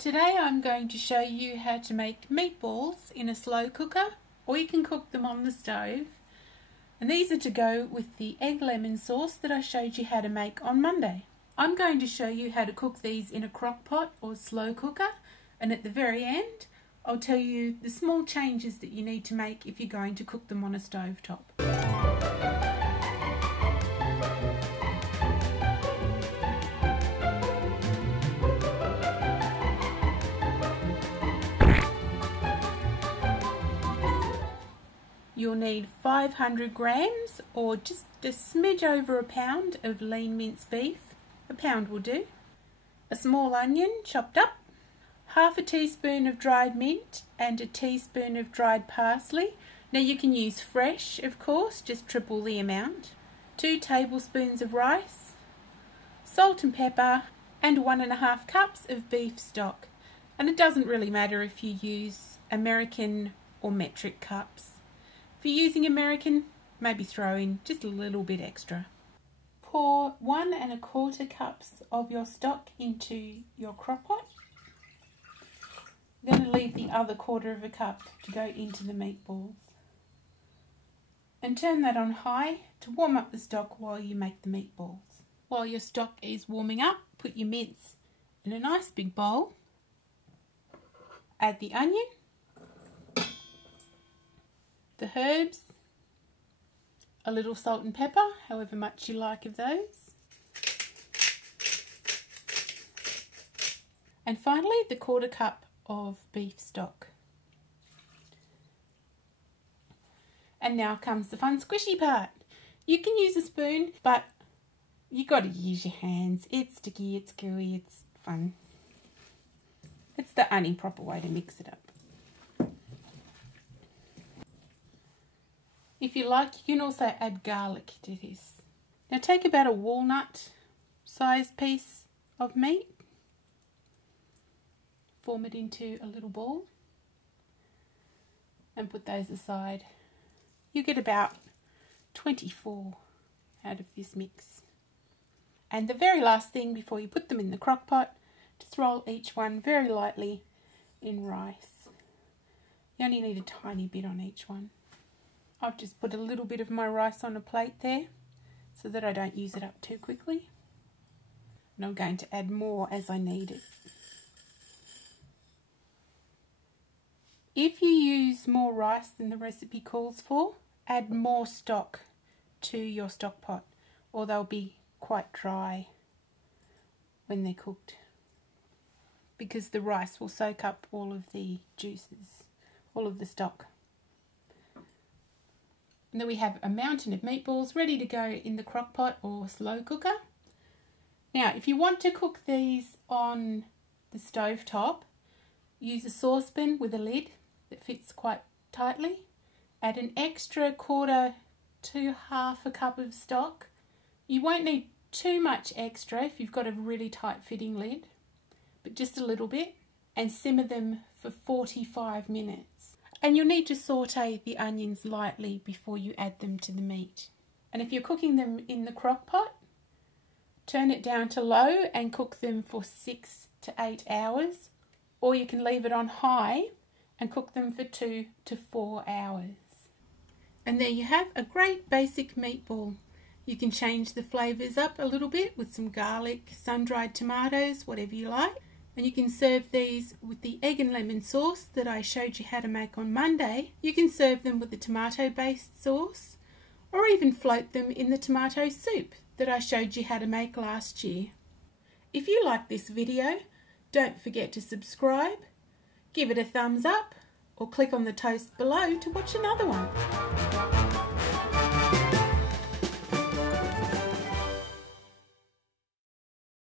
Today I'm going to show you how to make meatballs in a slow cooker, or you can cook them on the stove. And these are to go with the egg lemon sauce that I showed you how to make on Monday. I'm going to show you how to cook these in a crock pot or slow cooker, and at the very end I'll tell you the small changes that you need to make if you're going to cook them on a stovetop. You'll need 500 grams or just a smidge over a pound of lean minced beef. A pound will do. A small onion chopped up. Half a teaspoon of dried mint and a teaspoon of dried parsley. Now you can use fresh, of course, just triple the amount. 2 tablespoons of rice, salt and pepper, and 1.5 cups of beef stock. And it doesn't really matter if you use American or metric cups. If you're using American, maybe throw in just a little bit extra. Pour 1.25 cups of your stock into your crock pot. I'm going to leave the other 1/4 cup to go into the meatballs. And turn that on high to warm up the stock while you make the meatballs. While your stock is warming up, put your mince in a nice big bowl. Add the onion, the herbs, a little salt and pepper, however much you like of those. And finally, the 1/4 cup of beef stock. And now comes the fun squishy part. You can use a spoon, but you got to use your hands. It's sticky, it's gooey, it's fun. It's the only proper way to mix it up. If you like, you can also add garlic to this. Now take about a walnut sized piece of meat, form it into a little ball, and put those aside. You get about 24 out of this mix. And the very last thing before you put them in the crock pot, just roll each one very lightly in rice. You only need a tiny bit on each one. I've just put a little bit of my rice on a plate there so that I don't use it up too quickly. And I'm going to add more as I need it. If you use more rice than the recipe calls for, add more stock to your stock pot, or they'll be quite dry when they're cooked, because the rice will soak up all of the juices, all of the stock. And then we have a mountain of meatballs ready to go in the crock pot or slow cooker. Now, if you want to cook these on the stove top, use a saucepan with a lid that fits quite tightly. Add an extra 1/4 to 1/2 cup of stock. You won't need too much extra if you've got a really tight fitting lid, but just a little bit, and simmer them for 45 minutes. And you'll need to saute the onions lightly before you add them to the meat. And if you're cooking them in the crock pot, turn it down to low and cook them for 6 to 8 hours, or you can leave it on high and cook them for 2 to 4 hours. And there you have a great basic meatball. You can change the flavours up a little bit with some garlic, sun-dried tomatoes, whatever you like. And you can serve these with the egg and lemon sauce that I showed you how to make on Monday. You can serve them with the tomato-based sauce, or even float them in the tomato soup that I showed you how to make last year. If you like this video, don't forget to subscribe, give it a thumbs up, or click on the toast below to watch another one.